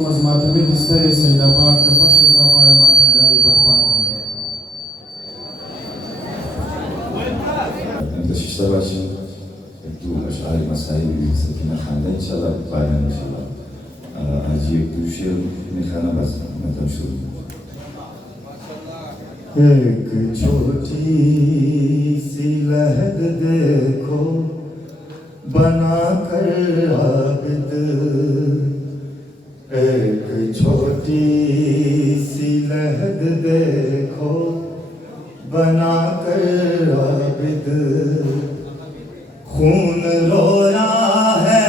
Matemit isterii să-i le abarcă pașe zavaia matandari bărbatele. انت شو باشین تو اشعار مسائلی سکینه خانده انشالله پایان انشالله عجیب تو شیر میخانه بس مطلب شروع एक छोटी सी लहद देखो बना कर आबिद, एक छोटी सी लहद देखो बना कर आबिद, खून रोया है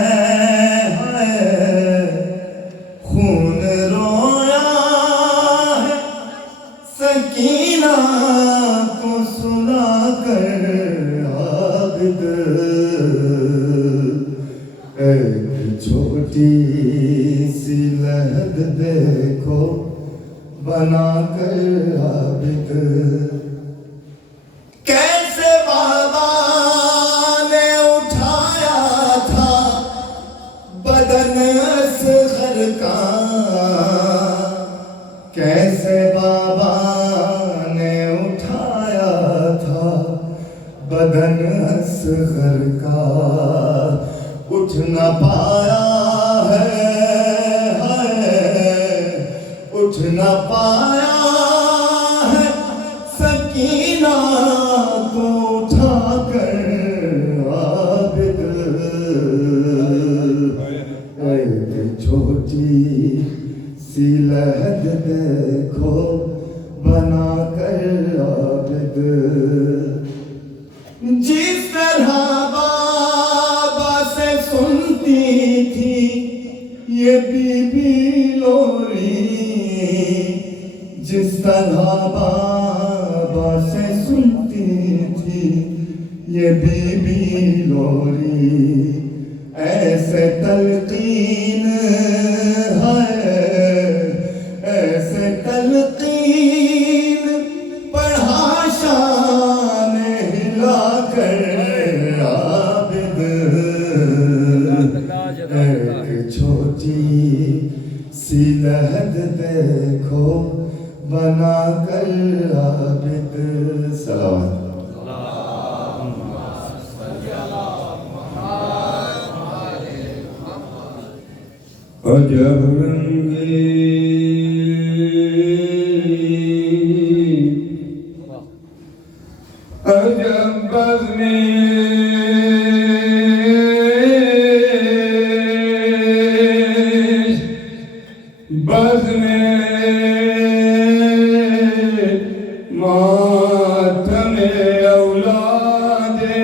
खून रोया है सकीना को सुना कर आबिद, एक छोटी सी लहद देखो बना कर आबिद। कैसे बाबा ने उठाया था बदन असगर का, कैसे बाबा ने उठाया था बदन असगर का, उठ न पाया है उठ न पाया है सकीना को उठा कर आबिद, एक छोटी सी लहद देखो बना कर आबिद। जिस तरह बाबा से सुनती थी ये बीबी लोरी, जिस तरह बाबा से सुनती थी ये बीबी लोरी, ऐसे तलकीन है ऐसे तलकीन पढ़ा शान हिला कर आबिद, एक छोटी सी लहद देखो बना कर आबिद। सलावत अजब रंगे अजब बज़्मे बज़्मे मातमे औलादे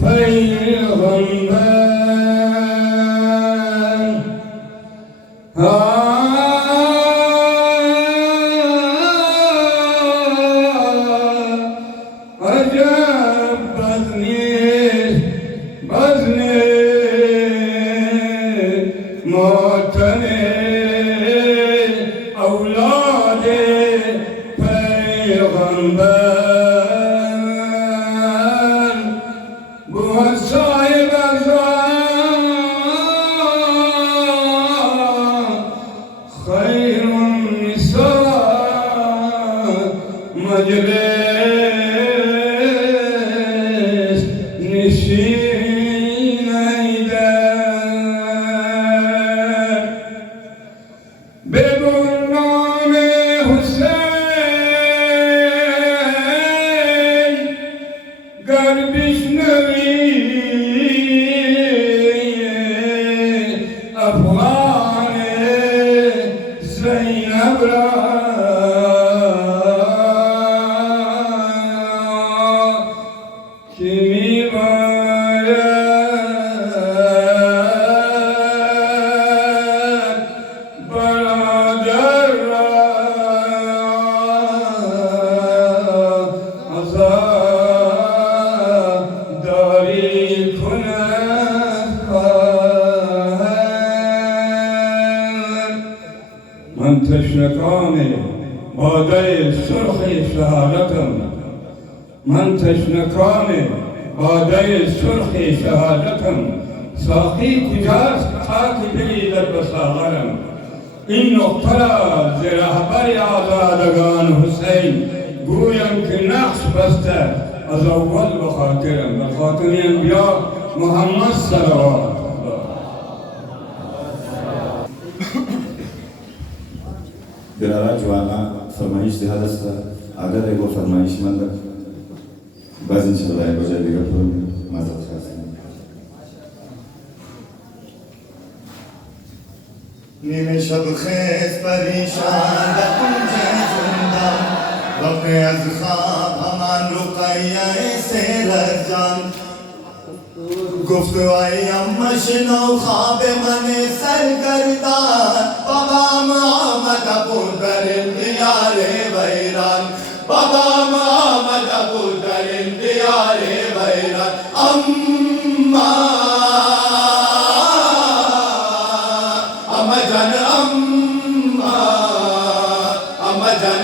पैगंबर, अजब बज़्मे मोतने औलादे पैगंबर, बहुत साहिब खैरुन निसा मजलिस निशीन इदर, बेगुनाम हुसैन गर बिश्नवी अफगान ज़ैनब रा من تشنکان باده سرخ شهادتم، من تشنکان باده سرخ شهادتم، ساقی کجاست خاک دلی در بساغرم، این نقطه را ز رهبر آزادگان حسین گویم که نقش بسته از اول به خاطرم به خاتم انبیا محمد صلوات برای جوانا فرمایش ده هست اگر ایگو فرمایش من ده باز انشالله ایگو جای دیگر پرم مازد خواستم نیمه شب خیز پریشان در کنج زندان وقت از خواب همان رقیه سیرت جان گفت ای اما شنو خواب من سرگردان بابام آمد بود در این دیار ویران بابام آمد بود در این دیار ویران اما جان اما جان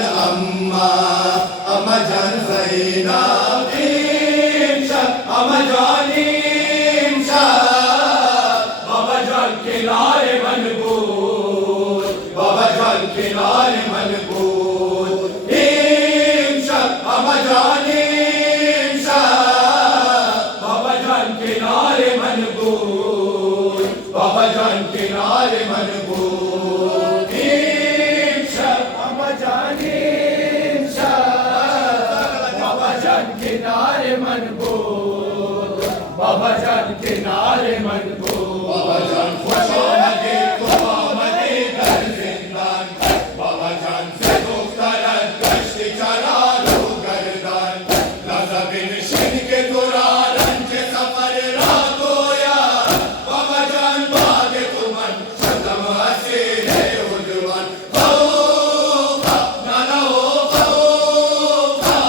اما جان زینب این شب اما جان این شب بابا جان کنار من بود بابا جان کنار من بود این شب اما جان این شب بابا جان کنار من بود بابا جان کنار من بود این شب اما جان این شب بابا جان کنار من بود بابا جان کنار من بود بابا جان خوش آمدی تو آمدی در زندان بابا جان سے دخترت گشتی چرار و گردان لحظه بنشین که تو را رنج سفر را گویا بابا جان باد تو من شدم اسیر عدوان خوفا نانا خوفا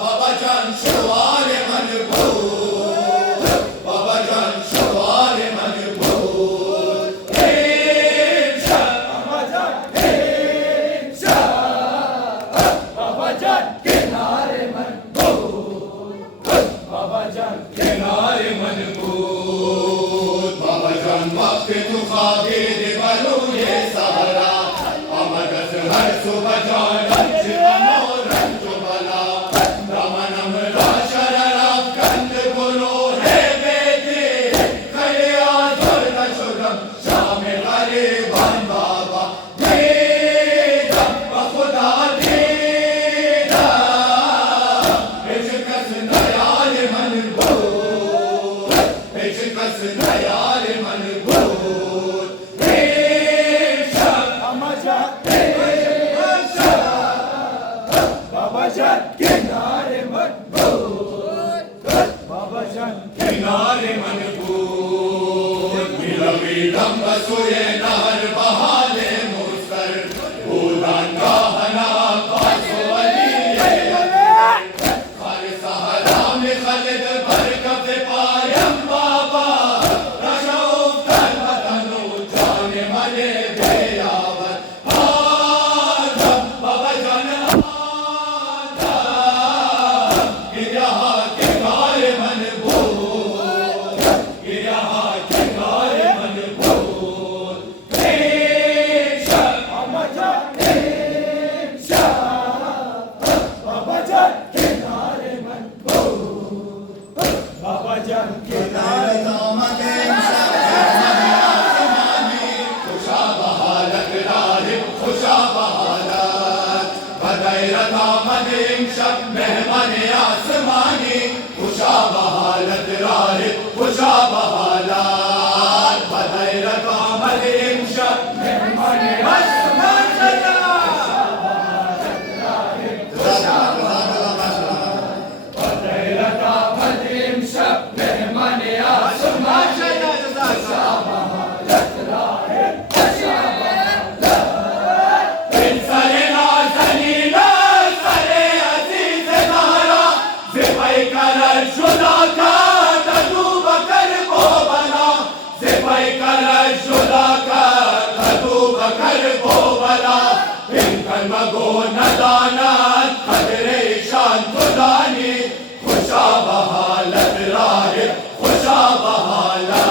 بابا جان شوار من بود بابا جان شوار من بود این شب بابا جان این شب بابا جان کنار من بود بابا جان کنار من بود بابا جان وقت تو خوابیدی بروی صحرا آمد از هر سو بجانم چه غم و رنج و بلا دامنم را شرر افکند گروه بیتی خیلی آزرده شدم شام غریبان بابا دیدم با خدا دیدم هیچ کس نیار من بود هیچ کس نیار من بود این شب اما جان این شب بابا جان کنار من بود بابا جان کنار من بود میرویدم به سوی نهر به حال مضطر بودن گاهنا عباس و علی خار سهرام خالد بر کف پایم بابا رشا افتاد وطن و جان من بیابد آدم بابا جان آدم گریه ها کنار من بود گریه ها کنار من بود این شب بابا جان این شب بابا جان کنار من بود بابا جان کنار آمد این شب خوشا به حالت راهب خوشا به حالت بدیرت آمد این شب مهمان آسمانی خوشا به حالت راهب خوشا به حالت بدیرت آمد این شب مهمان آسمانی بدیرت آمد این شب مهمان آسمانی خوشا به حالت راهب خوشا به حالت این سر نازنین سر عزیز دارا ز پیکر جدا کرد ابو بکر بوبلا ز پیکر جدا کرد ابو بکر بوبلا این کلمه گو نداند قدر ایشان تو دانی خوشا به حالت راهب خوشا به حالت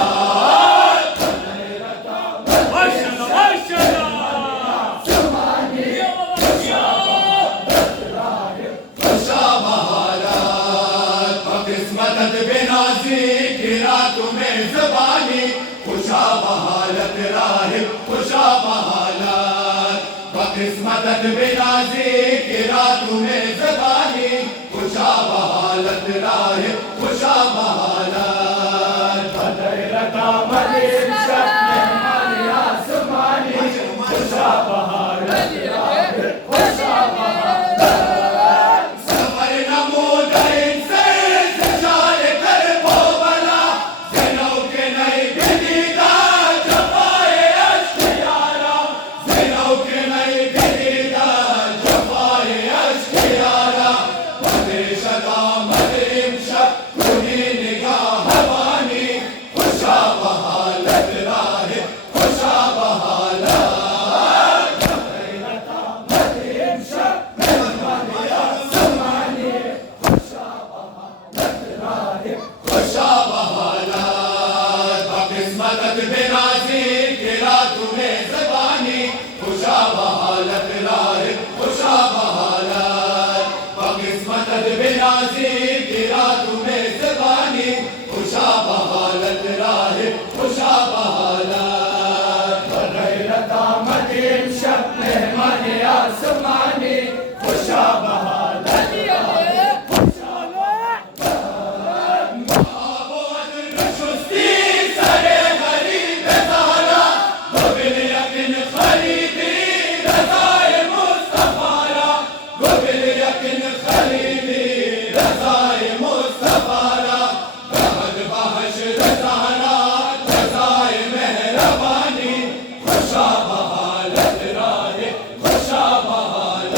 खुशा बहालत बकिस्मत बिनाजी किरा तुम्हें ज़बानी खुशा बहालत राह खुशा बहालत बदरता मदीर शब मेहमानी आसमानी खुशा बहालत राह खुशा बहालत सफर नमूद इनसे इशारे कर बोबला ज़िनों के नई बिदीदा जफाए अश्कियारा ज़िनों के नई बिदीदा जफाए अश्कियारा मदे शदा मदरिम शब खुदी निगाह हवानी खुशा बहालत राह खुशा बहालत मदरिम शब मेहमानी आसमानी खुशा बहालत बकिस्मत बिनाजी किरा तुम्हें ज़बानी खुशा बहालत राह खुशा बहालत बकिस्मत बिनाजी किरा तुम्हें ज़बानी खुशा बहालत राह खुशा बहालत बगैरता मदीन शब मेहमानी आसमानी खुशा बहालत खुशा बहालत राह खुशा बहालत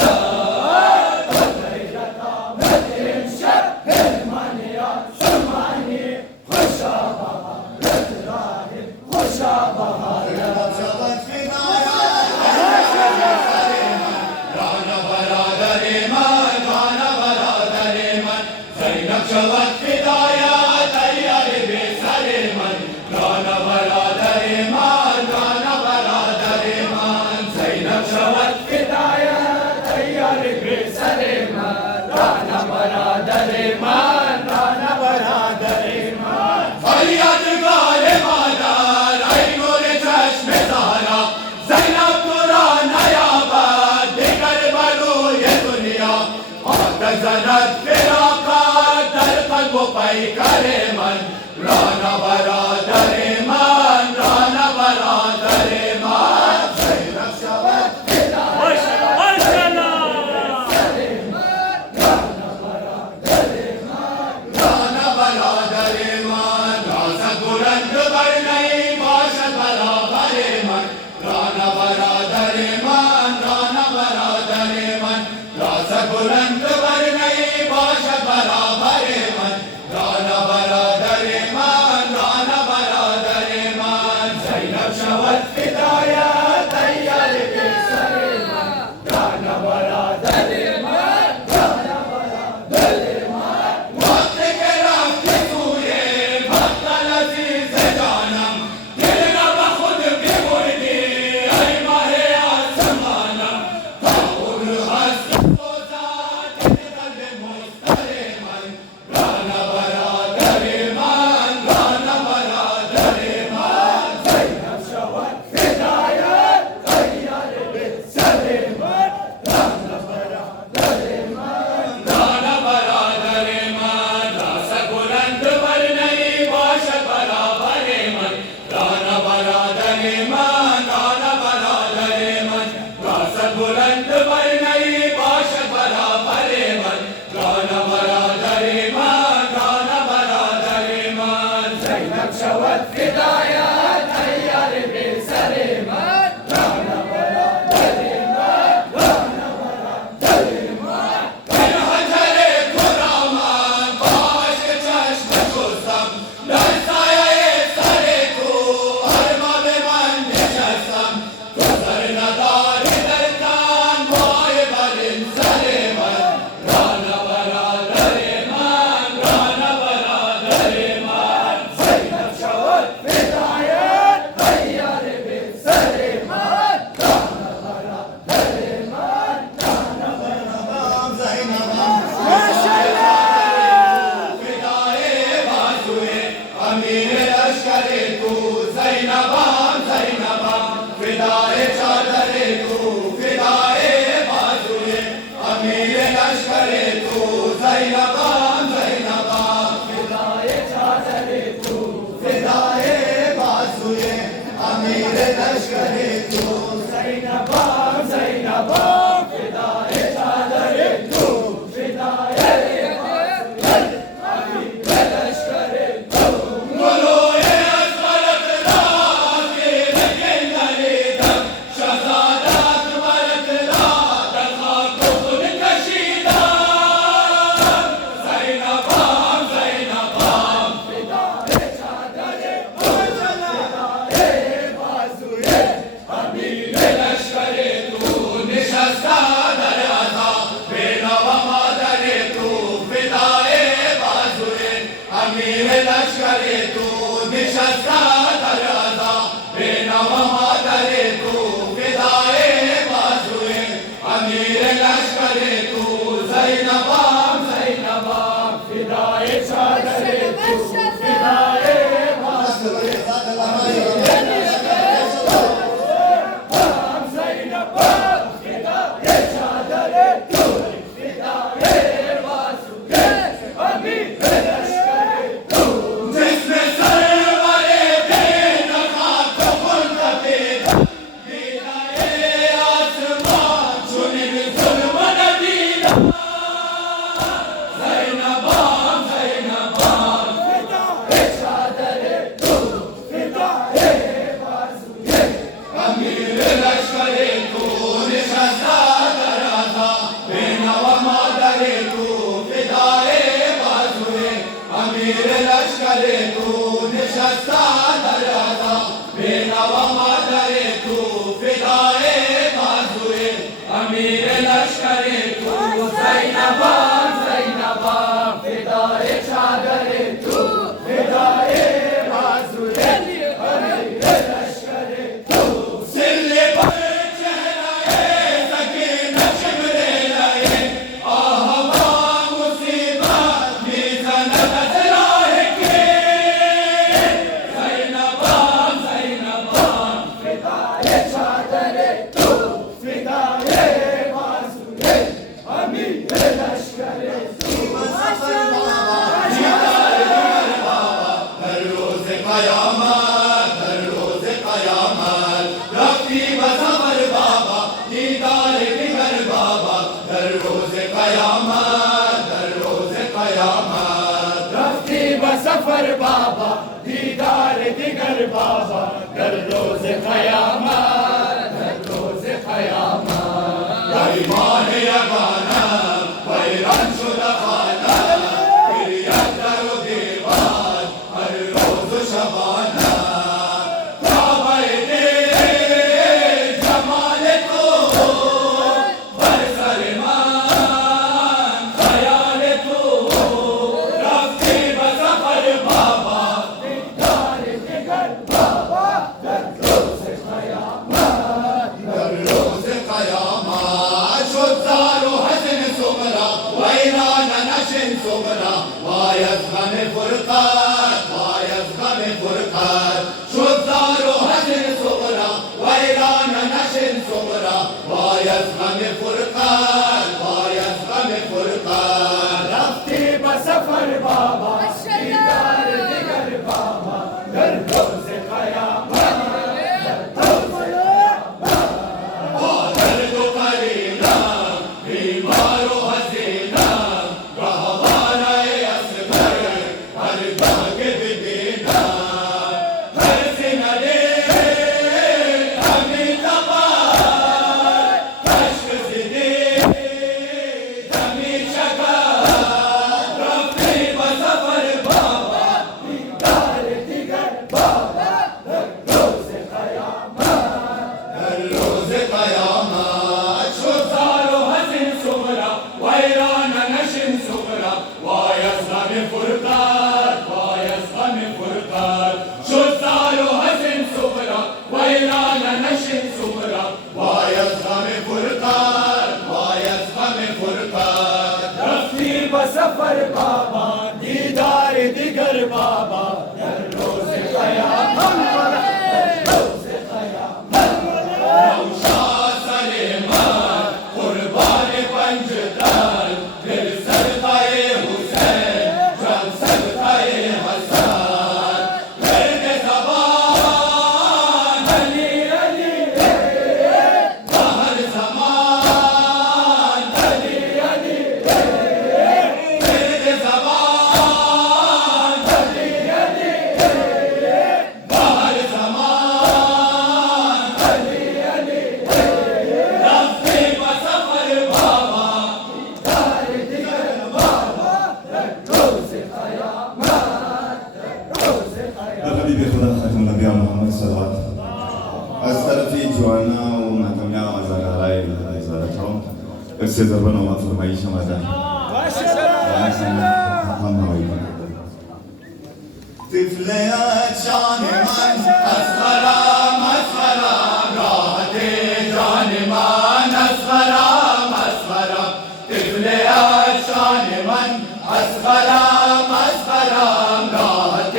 लश्कर तू निशस्ता दरजा बेनवा मादर तू फिदाए बाजुए अमीर लश्कर तू ज़ैनबा ज़ैनबा फिदाए चादर तू फिदाए बाजुए अमीर लश्कर तू सिले पर चेहराए सकीन शिमरे लाए आहवा मुसीबत मीज़ान नज़राए के ज़ैनबा ज़ैनबा फिदाए चादर तू फिदाए बाजुए अमीर लश्कर तू हर रोज़ क़यामत हर रोज़ क़यामत रफ़ी बज़फ़र बाबा दीदार दिगर बाबा हर रोज़ क़यामत हर रोज़ क़यामत रफ़ी बज़फ़र बाबा दीदार दिगर बाबा हर रोज़ क़यामत हर रोज़ क़यामत ईमान यगाना वैरान शुदा खाना गिरियत दर व दीवार हर रोज़ शबाना काबे तेरे जमाल तो बरसलमान ख़याल तो रफ़ी बज़फ़र बाबा दीदार दिगर बाबा हर रोज़ क़यामत हर रोज़ क़यामत शुज़ार व हज़न सुमरा वैरान नशिन सुमरा वायज़ गम फ़ुरक़त वायज़ गम फ़ुरक़त शुज़ार व हज़न सुमरा वैरान नशिन सुमरा वायज़ गम फ़ुरक़त वायज़ गम फ़ुरक़त रफ़ी बज़फ़र बाबा दीदार दिगर बाबा हर रोज़ क़यामत दर्द करीना बीमार व हसीना रहवानाए असगर हर जागिद बीना हर सिनरे हमी तबार कश्क ज़िदे हमी शकार रफ़ी बज़फ़र बाबा दीदार दिगर बाबा हर रोज़ क़यामत हर रोज़ क़यामत शुज़ार व हज़न सुमरा वैरान नशिन सुमरा वायज़ गम फ़ुरक़त वायज़ गम फ़ुरक़त शुज़ार व हज़न सुमरा वैरान नशिन सुमरा वायज़ गम फ़ुरक़त वायज़ गम फ़ुरक़त रफ़ी बज़फ़र बाबा दीदार दिगर बाबा हर रोज़ क़यामत हर रोज़ क़यामत नौशाद सलेमान क़ुरबान पंजतन दिल सदक़ाए हुसैन जान सदक़ाए हसन दर्द ज़बान अली अली हर ज़मान अली अली दर्द ज़बान अली अली हर ज़मान अली अली रफ़ी बज़फ़र बाबा दीदार दिगर बाबा हर रोज़ क़यामत हर रोज़ क़यामत حبيبي خدا خاتم الأنبياء محمد صلوات از طرفی جوانا و محکمیا آزادارای ازادتهم ارسی ضربان و فرمایش آمده طفلات شان من مسخرام مسخرام راحت جان من مسخرام مسخرام طفل شان من مسخرام مسخرام راحت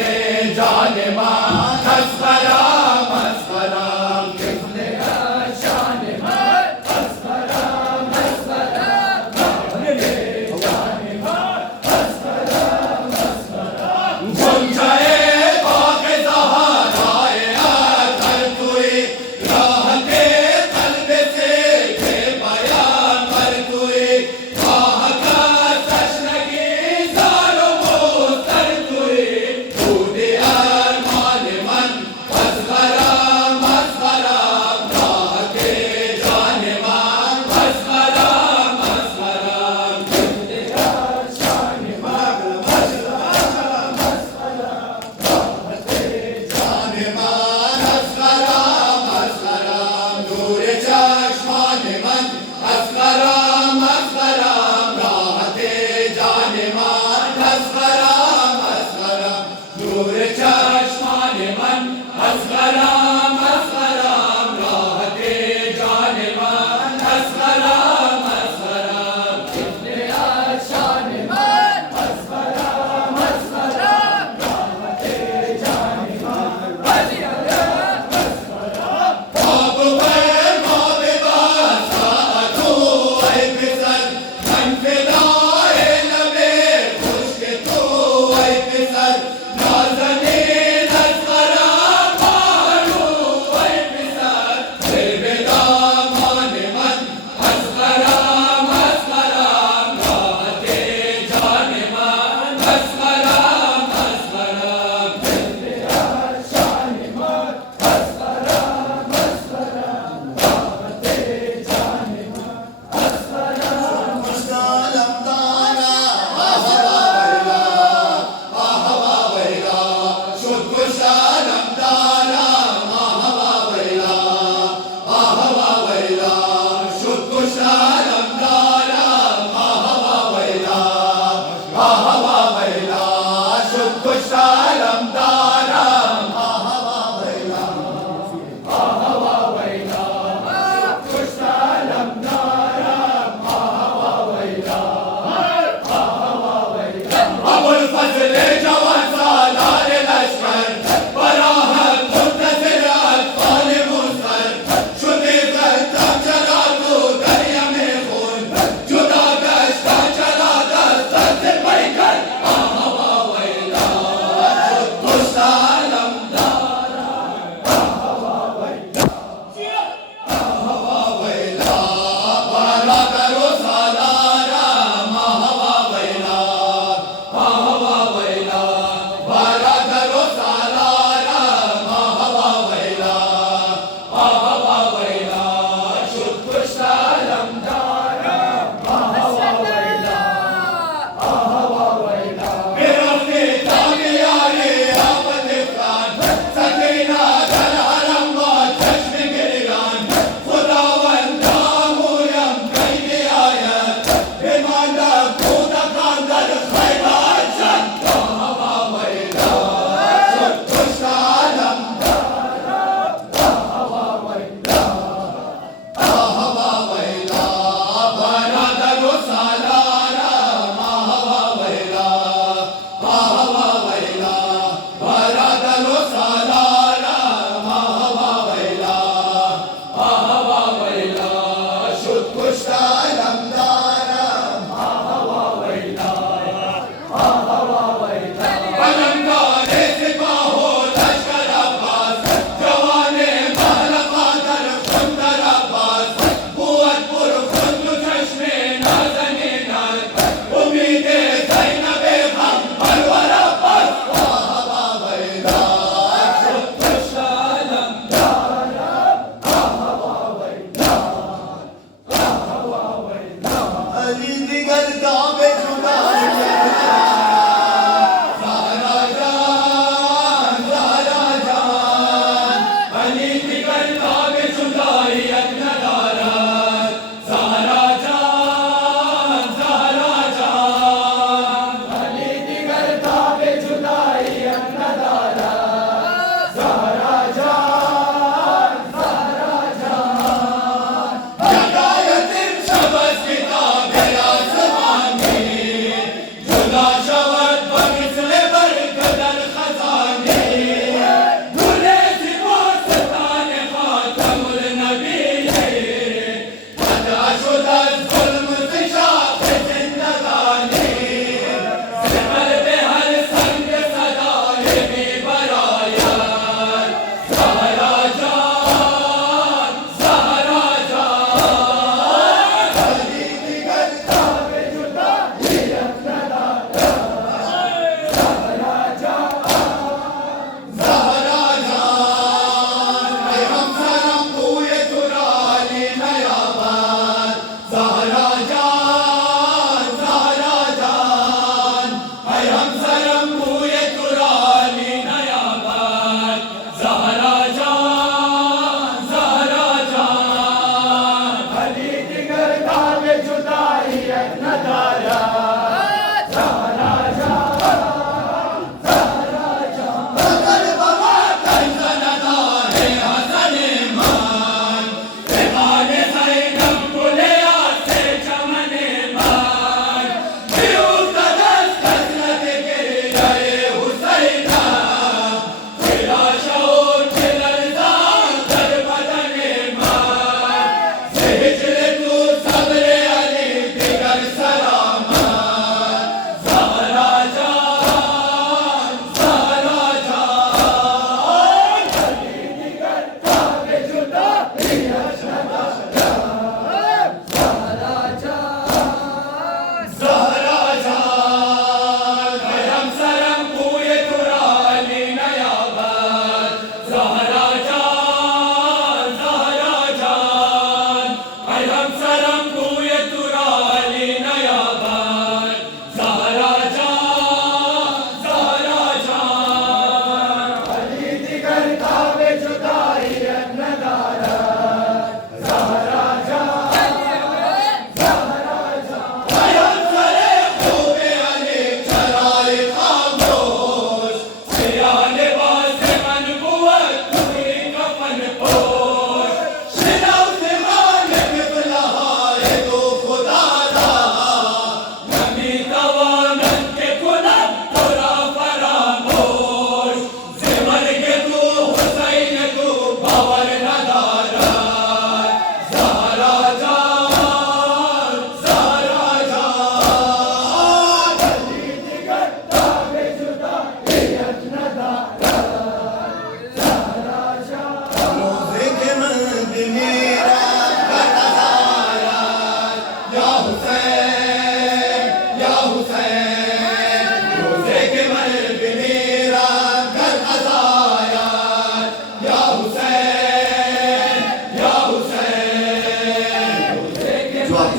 جان من مسخرام مسخرام طفل شان من مسخرام مسخرام راحت جان من مسخرام مسخرام گنجائے باغ زہرائے اطہر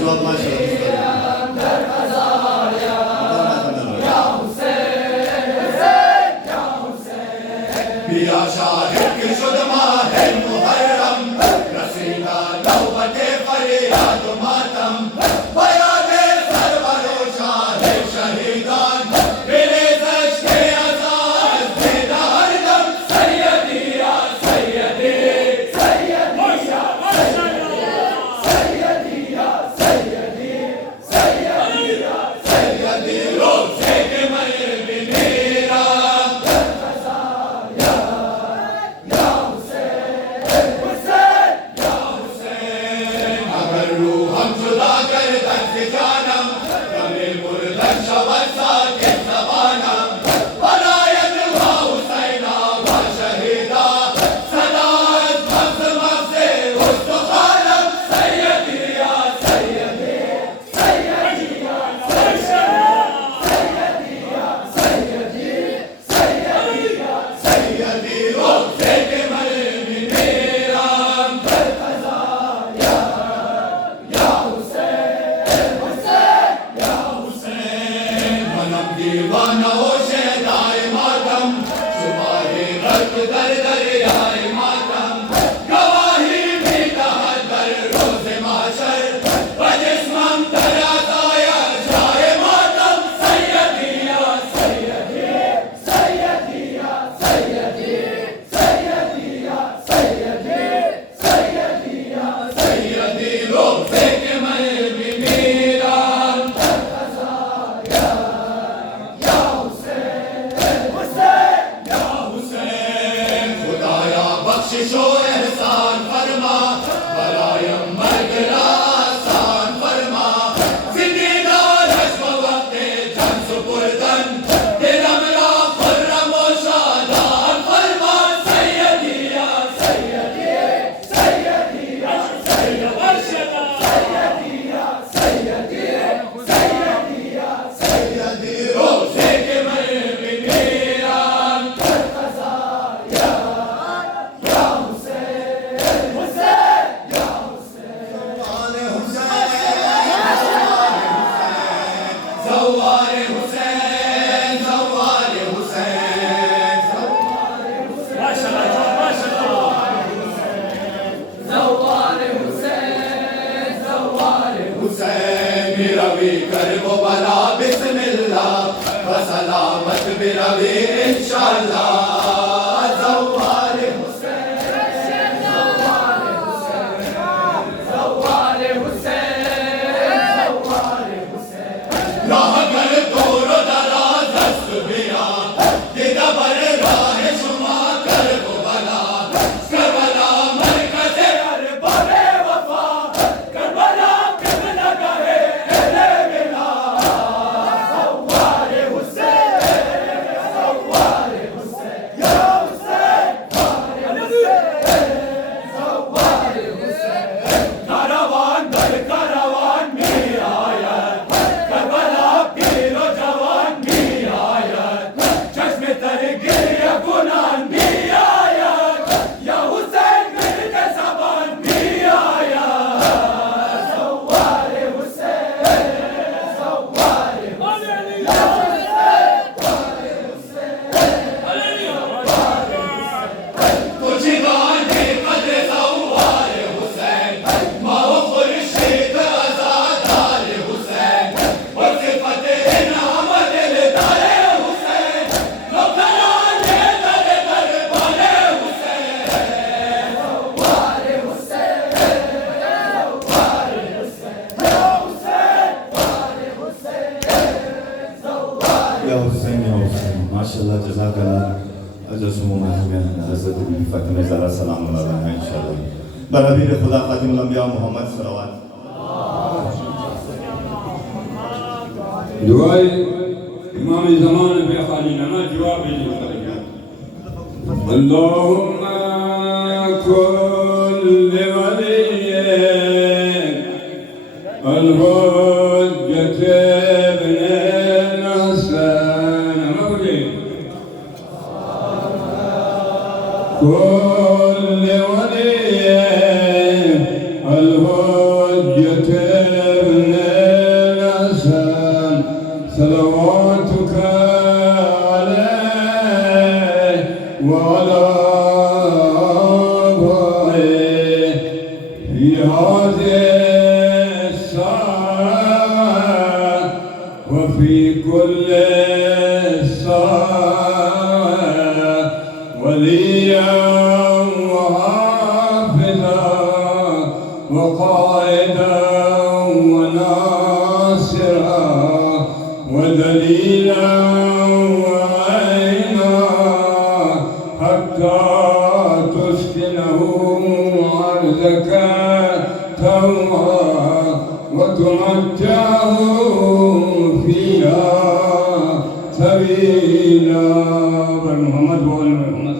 जवाब पिया शाहिद की शुद्ध माह मुहर्रम रसीदा नौबते फरियाद मातम बयाने सरवरो शाह शहीदान मेरे दश्ते आजाद बेदार दम सैयदी या सैयदी सैयदी या सैयदी या सैयदी सैयदी या सैयदी रोज़े के मरे मेरा दीवाना हो शेदाए मातम सुबाहे रक्त दर दरियाए मातम गवाही भी तहदर रोज़े माशर बजिस्मम तराताया जाए मातम सैयदी या सैयदी सैयदी या सैयदी सैयदी या सैयदी सैयदी या सैयदी रोज़े के मरे मेरा बख्शिशो एहसान फरमा बलायम मरगरा आसान फरमा जिंदीदा रश्म वक्ते जन सुपुर्दन दिलमरा खुर्रम व शादान फरमा सैयदी या सैयदी सैयदी या सैयदी या सैयदी सैयदी या सैयदी रोज़े के मरे मेरा रवि कर वो बला बिस्मिल्लाह बसलामत बिरवि इंशाअल्लाह ज़वारे हुसैन ज़वारे हुसैन ज़वारे हुसैन ज़वारे हुसैन राह कर दूर दराज दस्त बिया दिदा पर राह शुमा कर वो बला करबला मरकज़ अरबाब वफा करबला किबला गहे माशाल्लाह जज़ाकल्लाह अजर शुमा महबूबियन हज़रत बीबी फ़ातिमा ज़हरा सलाम अलैहा इंशाअल्लाह बराबीर खुदा खातिमुल अंबिया मोहम्मद सल्लल्लाहु दुआए इमाम ज़मान पे खाली ना जवाब ही नहीं करेगा अल्लाहुम्मा कुल वलिये الحجة ابن الحسن كل ولي الحجة ابن نماز ساعة وفي كل ساعة وليا وحافظا وقائدا وناصرا ودليلا وعينا حتى تسكنه أرضك طوعا وتمتعه فيها طويلا. محمد وآل محمد.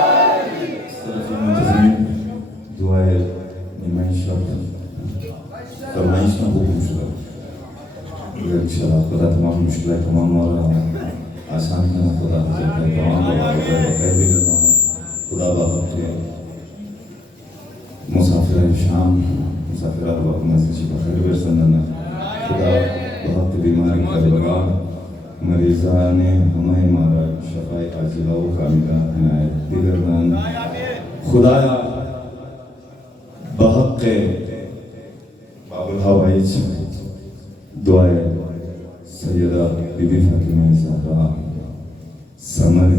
तरफ मुंतज़िम दुआए निमाइशत फरमाइश ना हुक्म शुदा इंशाअल्लाह खुदा तमाम मुश्किल तमाम मौला आसान करना खुदा हज़रत तमाम बखैर भी करना खुदा बाहक मुसाफिर शाम मुसाफिर मस्जिद बखैर बरसना खुदा बहुत बीमारी का दवा मरीज़ाने हमें मारा शफाई आजिला व कामिला इनायत दिगरदान खुदाया बहक़ बाबुल हवाइज दुआए सैयदा बीबी फातिमा ज़हरा समर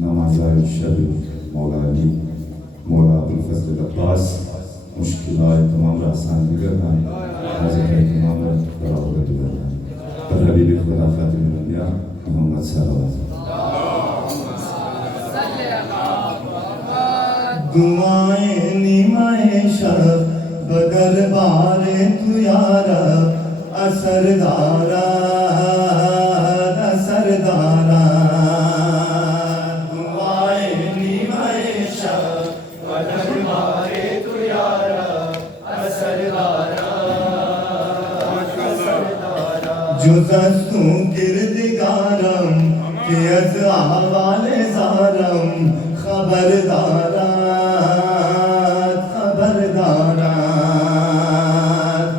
नमाज़ार शब मौला अली मौला अबुल फज़ल अब्बास मुश्किलात तमाम आसान दिगरदान हाज़िर तमाम बराबर दिगरदान पर हबीब खुदा ख़ातिमुल अंबिया मोहम्मद सल्लल्लाहु दुआएं निमाए शब बदरबारे तू यारा असरदारा असरदारा दुआएं निमाए शब बदरबारे तू यारा असरदारा जुज़स्तु किरदगारम के अज़ अहवाले ज़ारम खबरदारा खबरदारा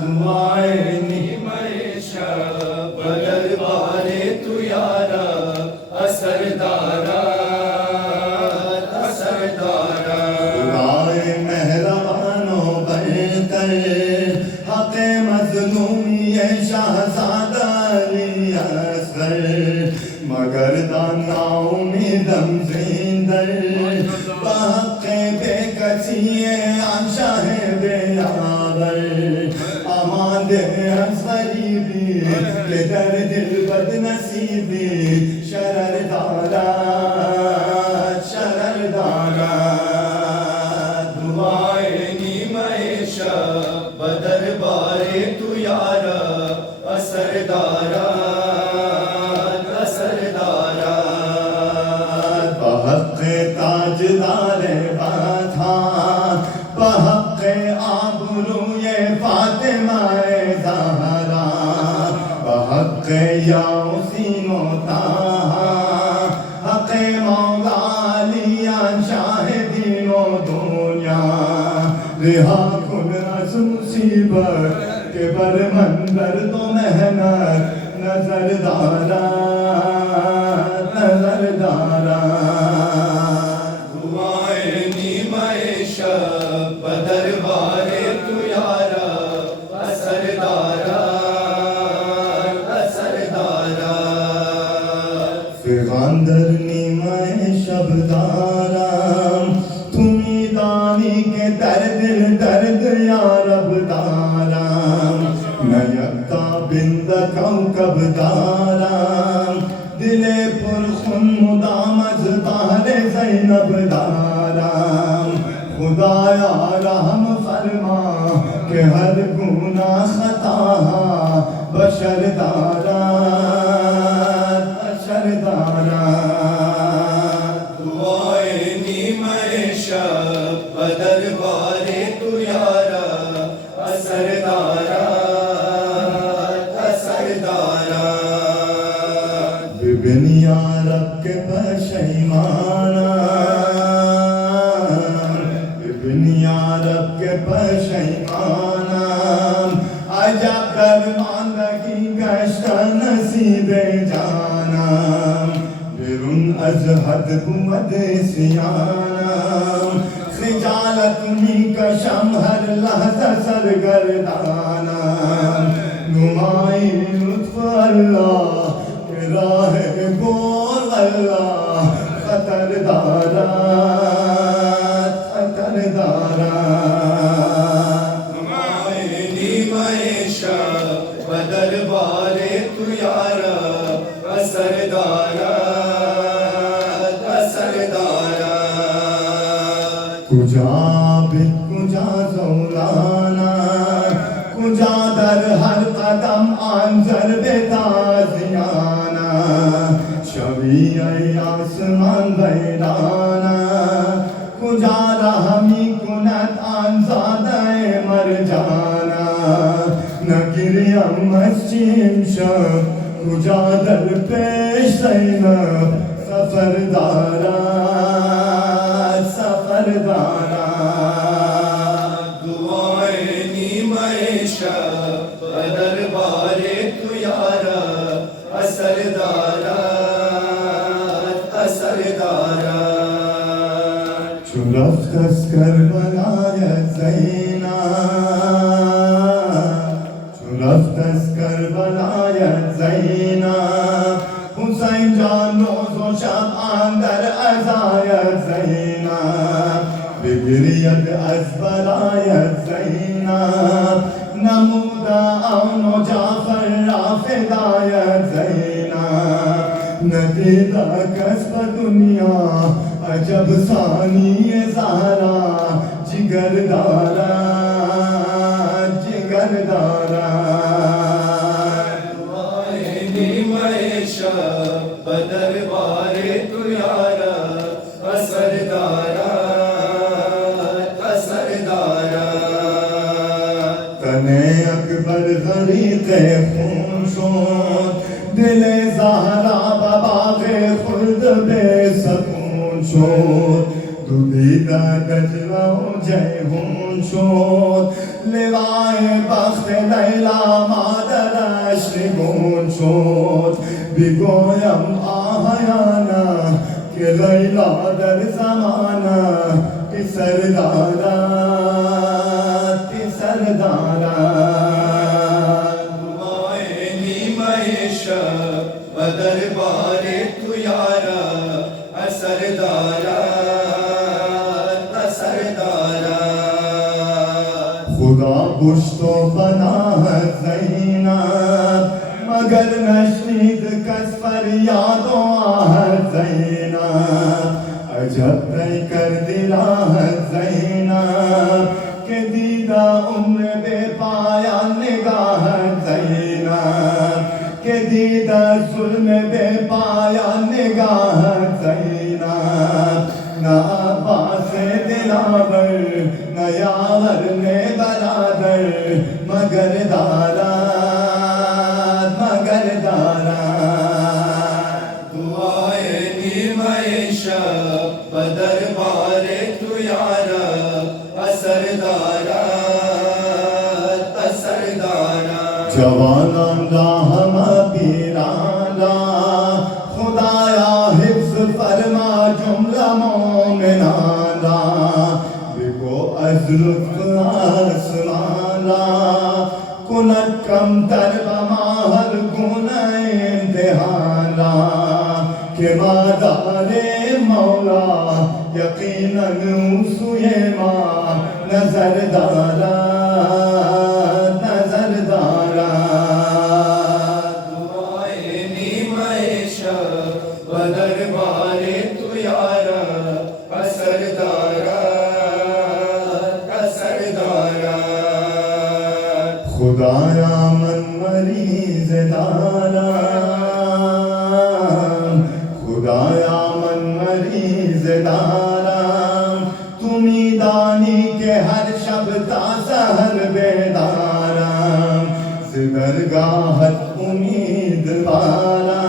दुआए निमाए शब बदरबारे तू यारा असरदारा असरदारा दुआए मेहरबानो बरतर हक़ मज़लूमी शाहज़ादा अली असगर मगर दानाओं में दम जिंदर बाक़े बेकसिए आशाह बेयावर आमादे असगरीबी के दर दिल बदनसीबी शररदारा शररदारा दुआए निमाए शब बदरबारे तू यारा असरदारा असरदारा बहक़ ताजदारे बाधा बहक़ आबरूए फातिमाए ज़हरा बहक़ यासीनो ताहा हक़ मौला अली शाहिदीनो दुनिया रिहा कुन अज़ मुसीबत के बर मंदर तो मेहनत नजरदारा नजरदारा दुआए निमाए शब बदरबारे तू यारा असरदारा असरदारा फिगांदर निमाए शबदारा तुम्ही दानी के दर्द दर्द या रब दारा नयक्ता बिंद कौकब दारा दिले पुरखुन मुदामज तारे ज़ैनब दारा खुदाया रहम फरमा के हर गुनाह खता बशर दारा बशर दारा दुआए निमाए शब बदरबारे तू यारा असरदारा असरदारा बिबनिया रब के पशैमाना बिबनिया रब के पशैमाना आजा कर मांदा की गश्त नसीबे जाना बिरुन अज हद बुमद सियाना खिजालत मी कशम हर लहजा सरगर्दाना नुमाई लुत्फ अल्लाह के राह बोल अल्लाह खतरदारा खतरदारा दरबारे तू यारा असरदारा असरदारा कुजा बित कुजा ज़ौलाना कुजा दर हर कदम आंजर बेताजियाना शबी आसमान बैराना कुजा रहमी कुनत आंजादे मर जाना नगिरियम मस्जिम शब कुजा दर पेश सैनब सफरदारा सफरदारा दुआएं नीमए शब दरबारे तू यारा असरदारा असरदारा चुरफ तस्कर बनाया ज़ैना चुरफ तस्कर बनाया ज़ैना हुसैन जान रोज़ो शब अंदर अज़ाया ज़ैना बिगरियत अज़ बलाया ज़ैना नमूदा औनो जाफर राफ़िदाया ज़ैना नदीदा कसब दुनिया अजब सानी ज़हरा जिगरदारा जिगरदारा दरबारे तू यारा असरदारा असरदारा तने अकबर गरीक़े खून शोद दिले ज़हरा बबाग़े खुल्द बेसकून शोद दुदीदा गजरा जयहून शोद लिवाए बख्त लैला मादरश निगून शोद बिगोयम आहयाना के लैला दर ज़माना कि सरदारा कि सरदारा दरबारे तू यारा असरदारा असरदारा खुदा पुश्तो बना है ज़ैनब मगर नशीद कस फरियादों है ज़ैनब अजब तय कर दिला है ज़ैनब के दीदा उम्र बेपाया निगाह ज़ैनब के दीदा जुल्म बेपाया निगाह ज़ैनब न अब्बास दिलावर न यावर ने बरादर मगर दारा मगर दारा दुआएं नीमए शब दरबारे तू यारा असरदारा असरदारा जवानां राहम पीराना खुदाया हिफ्ज़ फरमा जुमला मोमिनाना बिको अज़ लुत्फ़ आसमाना कुनत कम तर बमाहर गुना इम्तिहाना के मादारे मौला यकीनन सुए माँ नजरदारा नजरदारा दुआएं नीमए शब दरबारे तू यारा असरदारा असरदारा खुदाया मन मरीज़ दारा खुदाया मन मरीज़ दारा तुमी दानी के हर शब ताज़हर बेदारा दरगाहत उम्मीद बारा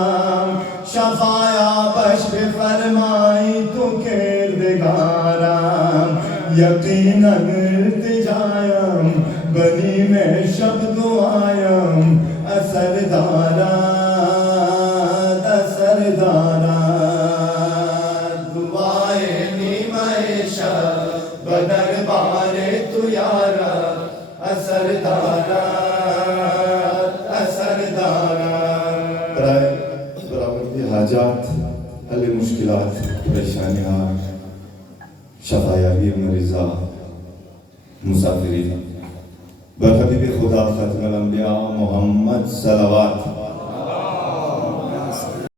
शफाया बश्र फरमाई तो किरदगारा यकीनन इल्तिजायम बनी में शब्द आयम सरदारा सरदारा दुआए निमैशा बदर बारे तू यारा सरदारा सरदारा बराबर की हाजात हल मुश्किलात परेशानियाँ शफायाबी मरीज़ा मुसाफिरी बहबीब खुदा ख़त्मुल अंबिया मोहम्मद सलवात